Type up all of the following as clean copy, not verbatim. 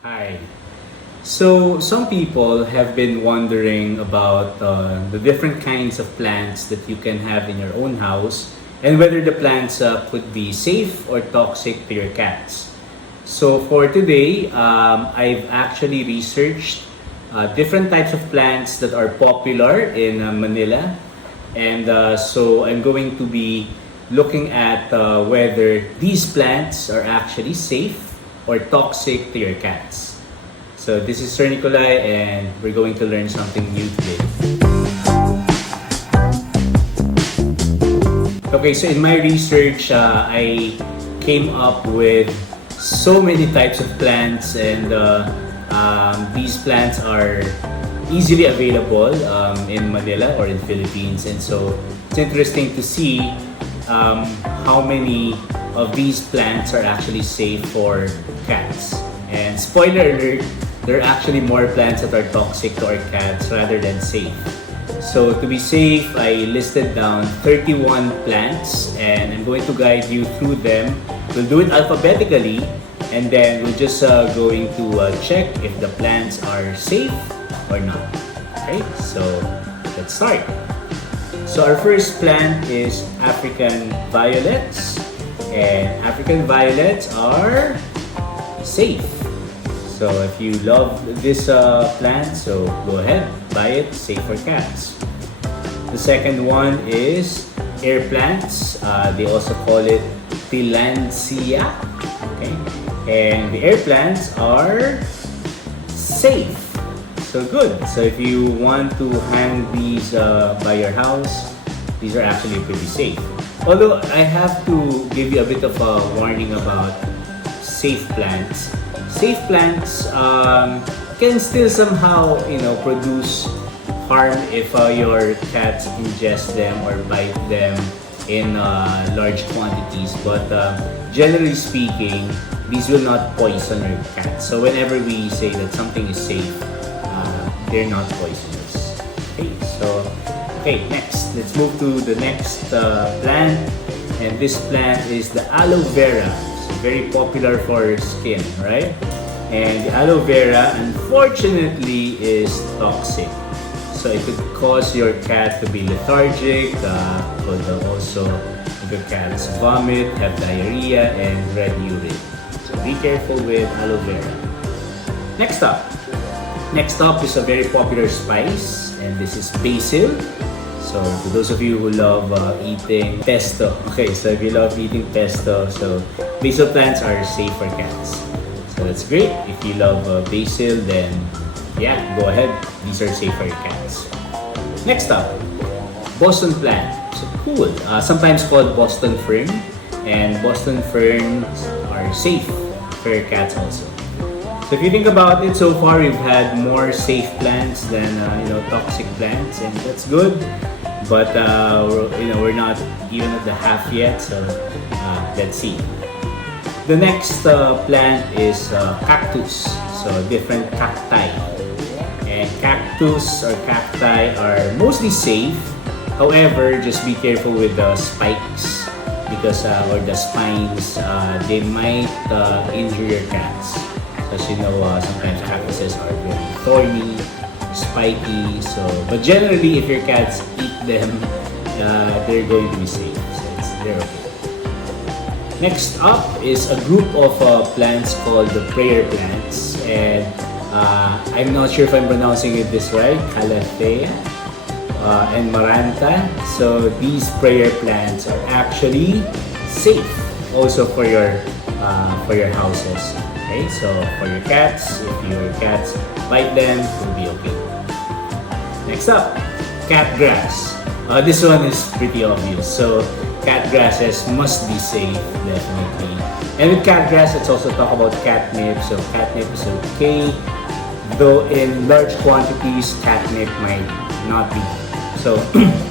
Hi. So, some people have been wondering about the different kinds of plants that you can have in your own house and whether the plants could be safe or toxic to your cats. So, for today, I've actually researched different types of plants that are popular in Manila. And so, I'm going to be looking at whether these plants are actually safe or toxic to your cats. So this is SirNicolay and we're going to learn something new today. Okay, so in my research, I came up with so many types of plants, and these plants are easily available in Manila or in Philippines, and so it's interesting to see how many of these plants are actually safe for cats. And spoiler alert, there are actually more plants that are toxic to our cats rather than safe. So to be safe, I listed down 31 plants and I'm going to guide you through them. We'll do it alphabetically and then we're just going to check if the plants are safe or not. Okay, so let's start. So our first plant is African violets, and African violets are safe. So if you love this plant, so go ahead, buy it, safe for cats. The second one is AIRPLANTS. They also call it TILLANDSIA. Okay, and the AIRPLANTS are safe. So good. So if you want to hang these by your house, these are actually pretty safe. Although I have to give you a bit of a warning about safe plants. Safe plants can still somehow, produce harm if your cats ingest them or bite them in large quantities. But generally speaking, these will not poison your cat. So whenever we say that something is safe, they're not poisonous. Okay, next, let's move to the next plant. And this plant is the aloe vera. Very popular for skin, right? And the aloe vera, unfortunately, is toxic. So it could cause your cat to be lethargic, could also make your cats vomit, have diarrhea, and red urine. So be careful with aloe vera. Next up is a very popular spice, and this is basil. So to those of you who love eating pesto, okay, so if you love eating pesto, so basil plants are safe for cats. So that's great. If you love basil, then yeah, go ahead. These are safe for your cats. Next up, Boston plant. So cool. Sometimes called Boston fern, and Boston ferns are safe for your cats also. So if you think about it, so far we've had more safe plants than toxic plants, and that's good. But we're not even at the half yet, so let's see. The next plant is cactus, so different cacti. And cactus or cacti are mostly safe. However, just be careful with the spikes because or the spines, they might injure your cats. As you know, sometimes cactuses are very thorny, spiky. So, but generally, if your cats eat them, they're going to be safe. So they're okay. Next up is a group of plants called the prayer plants, and I'm not sure if I'm pronouncing it this right. CALATHEA and MARANTA. So these prayer plants are actually safe also for your houses. Okay, so for your cats, if your cats bite them, it will be okay. Next up, cat grass. This one is pretty obvious. So cat grasses must be safe, definitely. And with cat grass, let's also talk about catnip. So catnip is okay, though in large quantities, catnip might not be. So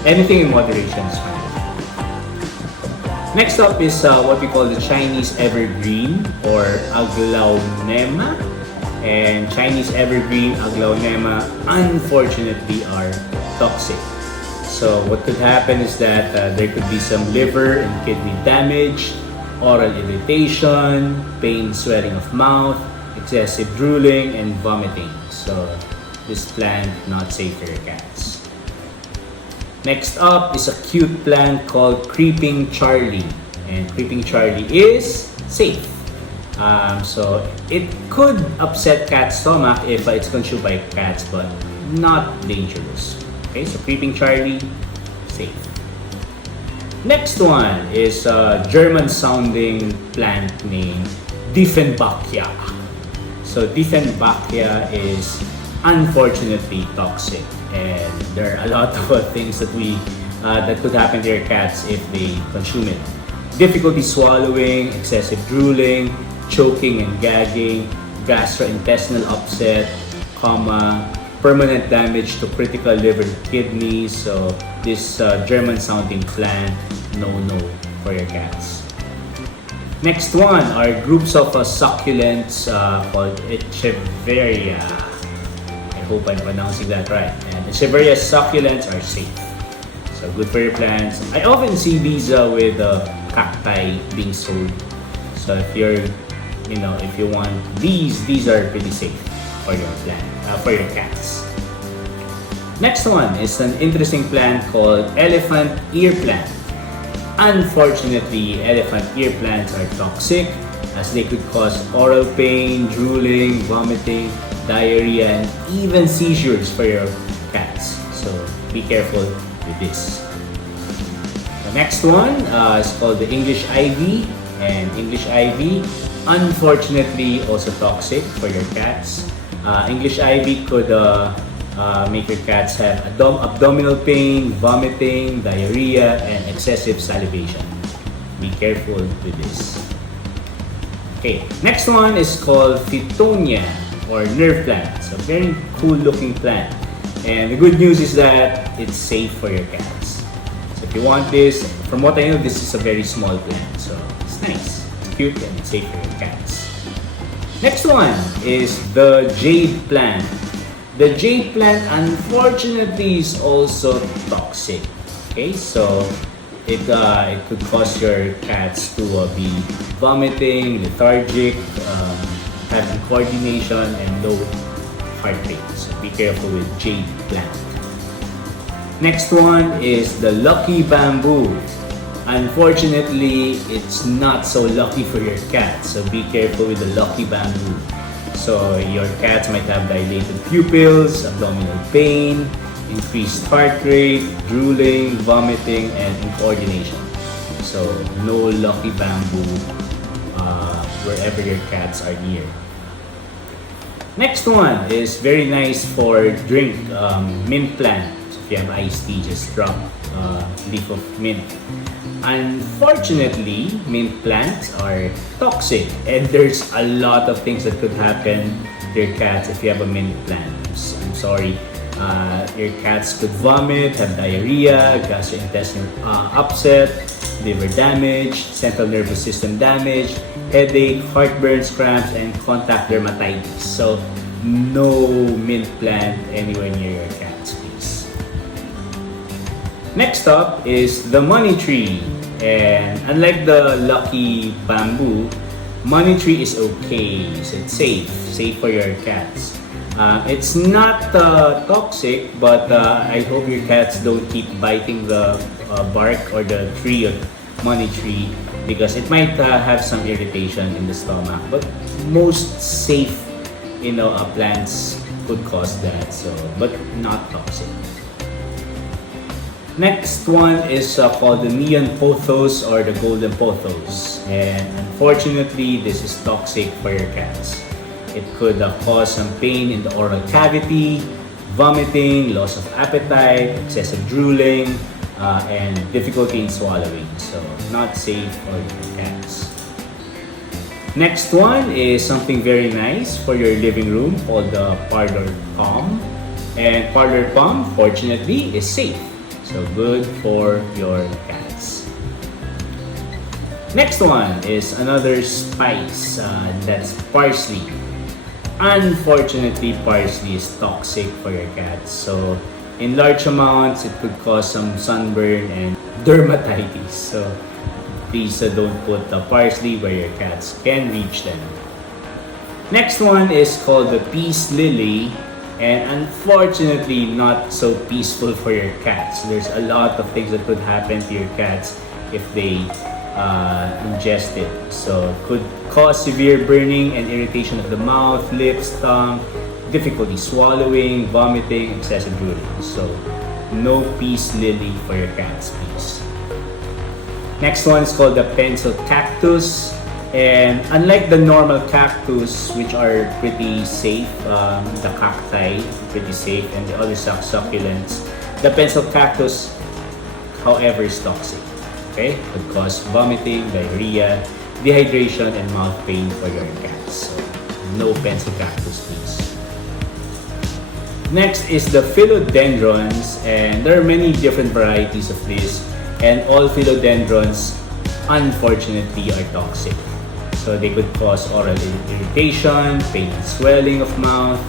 anything in moderation is fine. Next up is what we call the Chinese evergreen or AGLAONEMA. And Chinese evergreen, AGLAONEMA, unfortunately are toxic. So what could happen is that there could be some liver and kidney damage, oral irritation, pain, swelling of mouth, excessive drooling, and vomiting. So this plant not safe for your cats. Next up is a cute plant called Creeping Charlie, and Creeping Charlie is safe. So it could upset cat's stomach if it's consumed by cats, but not dangerous. Okay, so Creeping Charlie, safe. Next one is a German-sounding plant named Dieffenbachia. So Dieffenbachia is unfortunately toxic, and there are a lot of things that that could happen to your cats if they consume it. Difficulty swallowing, excessive drooling, choking and gagging, gastrointestinal upset, permanent damage to critical liver and kidneys. So this German-sounding plant, no for your cats. Next one are groups of succulents called ECHEVERIA. I hope I'm pronouncing that right. And ECHEVERIA succulents are safe, so good for your plants. I often see these with cacti being sold. So if if you want these are pretty safe for your for your cats. Next one is an interesting plant called elephant ear plant. Unfortunately, elephant ear plants are toxic as they could cause oral pain, drooling, vomiting, diarrhea, and even seizures for your cats. So be careful with this. The next one is called the English ivy, and English ivy, unfortunately, also toxic for your cats. English ivy could make your cats have abdominal pain, vomiting, diarrhea, and excessive salivation. Be careful with this. Okay, next one is called FITTONIA or nerve plant. It's a very cool looking plant. And the good news is that it's safe for your cats. So if you want this, from what I know, this is a very small plant. So it's nice, it's cute, and it's safe for your cats. Next one is the jade plant. The jade plant, unfortunately, is also toxic. Okay, so it could cause your cats to be vomiting, lethargic, having coordination, and low heart rate. So be careful with jade plant. Next one is the lucky bamboo. Unfortunately, it's not so lucky for your cat, so be careful with the lucky bamboo. So your cats might have dilated pupils, abdominal pain, increased heart rate, drooling, vomiting, and incoordination. So no lucky bamboo wherever your cats are near. Next one is very nice for drink, mint plant. So if you have iced tea, just drop leaf of mint. Unfortunately, mint plants are toxic, and there's a lot of things that could happen to your cats if you have a mint plant. I'm sorry. Your cats could vomit, have diarrhea, gastrointestinal upset, liver damage, central nervous system damage, headache, heartburn, cramps, and contact dermatitis. So no mint plant anywhere near your cats, please. Next up is the money tree. And unlike the lucky bamboo, money tree is okay. So it's safe for your cats. It's not toxic, but I hope your cats don't keep biting the bark or the tree of money tree, because it might have some irritation in the stomach. But most safe, plants could cause that. So, but not toxic. Next one is called the neon pothos or the golden pothos, and unfortunately, this is toxic for your cats. It could cause some pain in the oral cavity, vomiting, loss of appetite, excessive drooling, and difficulty in swallowing. So not safe for your cats. Next one is something very nice for your living room called the parlor palm, and parlor palm, fortunately, is safe. So good for your cats. Next one is another spice, that's parsley. Unfortunately, parsley is toxic for your cats. So in large amounts, it could cause some sunburn and dermatitis. So please don't put the parsley where your cats can reach them. Next one is called the peace lily, and unfortunately not so peaceful for your cats. There's a lot of things that could happen to your cats if they ingest it. So could cause severe burning and irritation of the mouth, lips, tongue, difficulty swallowing, vomiting, excessive drooling. So no peace lily for your cats, please. Next one is called the pencil cactus. And unlike the normal cactus, which are pretty safe, the cacti, pretty safe, and the other succulents, the pencil cactus, however, is toxic. Okay? Could cause vomiting, diarrhea, dehydration, and mouth pain for your cats. So, no pencil cactus, please. Next is the philodendrons, and there are many different varieties of this, and all philodendrons, unfortunately, are toxic. So they could cause oral irritation, pain and swelling of mouth,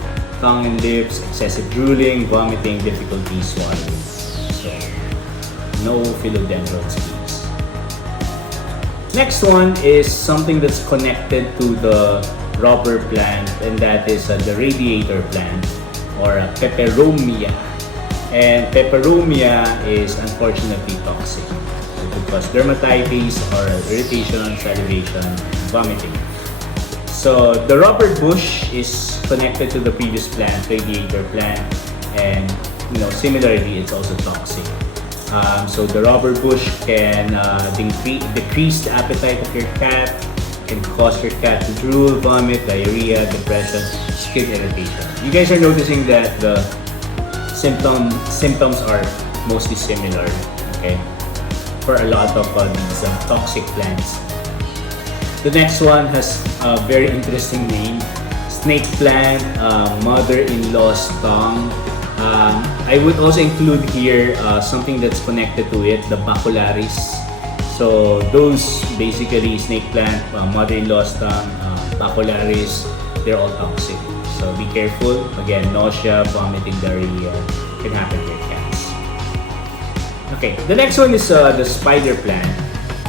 tongue and lips, excessive drooling, vomiting, difficulty swallowing. So, no philodendrons, please. Next one is something that's connected to the rubber plant, and that is the radiator plant, or peperomia. And peperomia is unfortunately toxic. It could cause dermatitis, oral irritation, salivation, vomiting. So the rubber bush is connected to the previous plant, radiator plant, and similarly, it's also toxic. So the rubber bush can decrease the appetite of your cat, can cause your cat to drool, vomit, diarrhea, depression, skin irritation. You guys are noticing that the symptoms are mostly similar, okay, for a lot of these toxic plants. The next one has a very interesting name, snake plant, mother-in-law's tongue. I would also include here something that's connected to it, the bacularis. So those basically snake plant, mother-in-law's tongue, bacularis, they're all toxic. So be careful. Again, nausea, vomiting, diarrhea can happen to your cats. Okay, the next one is the spider plant.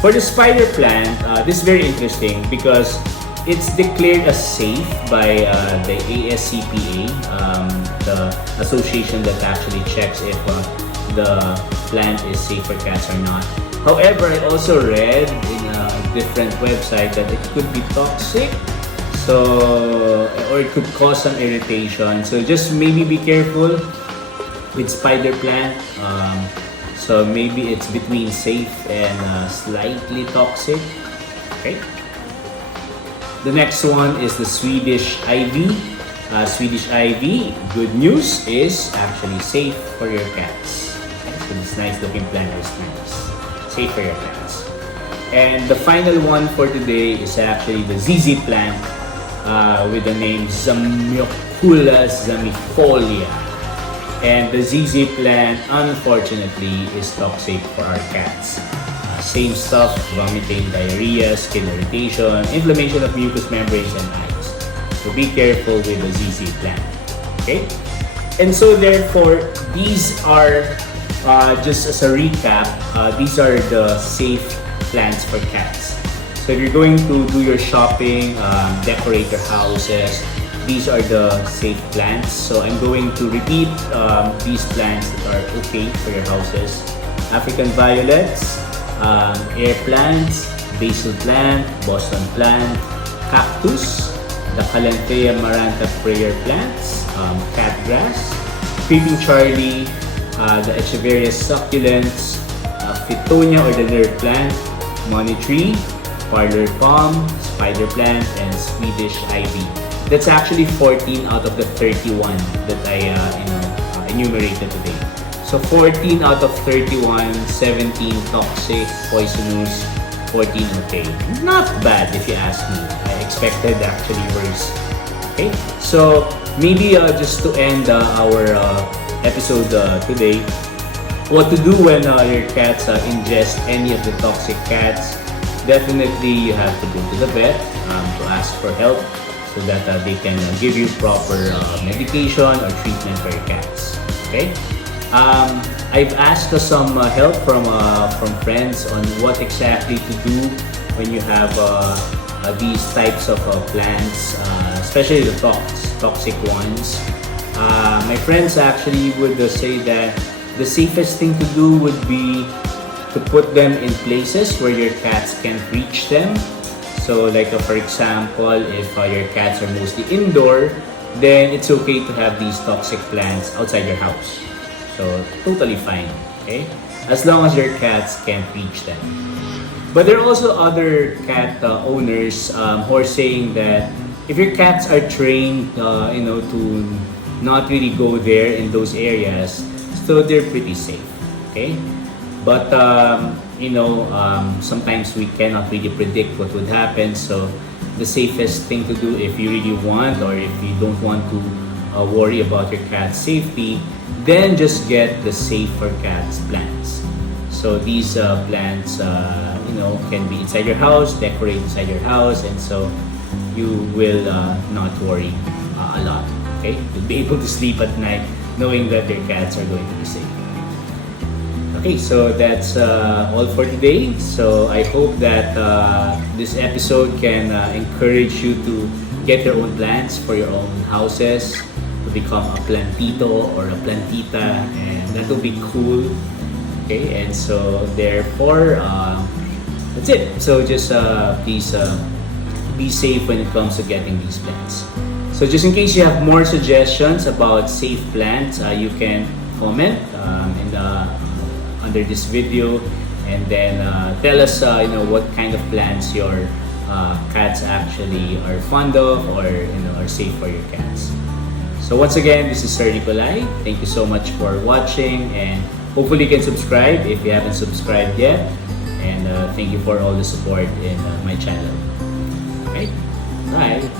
For the spider plant, this is very interesting because it's declared as safe by the ASCPA, the association that actually checks if the plant is safe for cats or not. However, I also read in a different website that it could be toxic, or it could cause some irritation. So just maybe be careful with spider plant. So maybe it's between safe and slightly toxic. Okay. The next one is the Swedish ivy. Swedish ivy, good news, is actually safe for your cats. Okay, so this nice looking plant is nice. Safe for your cats. And the final one for today is actually the ZZ plant with the name Zamioculus zamifolia. And the ZZ plant, unfortunately, is toxic for our cats. Same stuff, vomiting, diarrhea, skin irritation, inflammation of mucous membranes and eyes. So be careful with the ZZ plant. Okay? And so therefore, these are, just as a recap, these are the safe plants for cats. So if you're going to do your shopping, decorate your houses, these are the safe plants. So I'm going to repeat these plants that are okay for your houses. African violets, air plants, basil plant, Boston plant, cactus, the CALATHEA maranta prayer plants, cat grass, creeping Charlie, the ECHEVERIA succulents, FITTONIA or the nerve plant, money tree, parlor palm, spider plant, and Swedish ivy. That's actually 14 out of the 31 that I enumerated today. So 14 out of 31, 17 toxic, poisonous, 14 okay. Not bad if you ask me. I expected actually worse. Okay, so maybe just to end our episode today, what to do when your cats ingest any of the toxic cats. Definitely you have to go to the vet to ask for help, so that they can give you proper medication or treatment for your cats. Okay. I've asked some help from friends on what exactly to do when you have these types of plants, especially the toxic ones. My friends actually would say that the safest thing to do would be to put them in places where your cats can't reach them. So like for example, if your cats are mostly indoor, then it's okay to have these toxic plants outside your house. So totally fine, okay? As long as your cats can't reach them. But there are also other cat owners who are saying that if your cats are trained, to not really go there in those areas, so they're pretty safe, okay? But sometimes we cannot really predict what would happen. So the safest thing to do, if you really want or if you don't want to worry about your cat's safety, then just get the safe for cats plants. So these plants, can be inside your house, decorate inside your house, and so you will not worry a lot. Okay, you'll be able to sleep at night knowing that your cats are going to be safe. Okay, so that's all for today. So I hope that this episode can encourage you to get your own plants for your own houses, to become a plantito or a plantita, and that will be cool. Okay, and so therefore, that's it. So just please be safe when it comes to getting these plants. So just in case you have more suggestions about safe plants, you can comment under this video, and then tell us what kind of plants your cats actually are fond of, or are safe for your cats. So once again, this is SirNicolay. Thank you so much for watching, and hopefully you can subscribe if you haven't subscribed yet. And thank you for all the support in my channel. Okay, bye.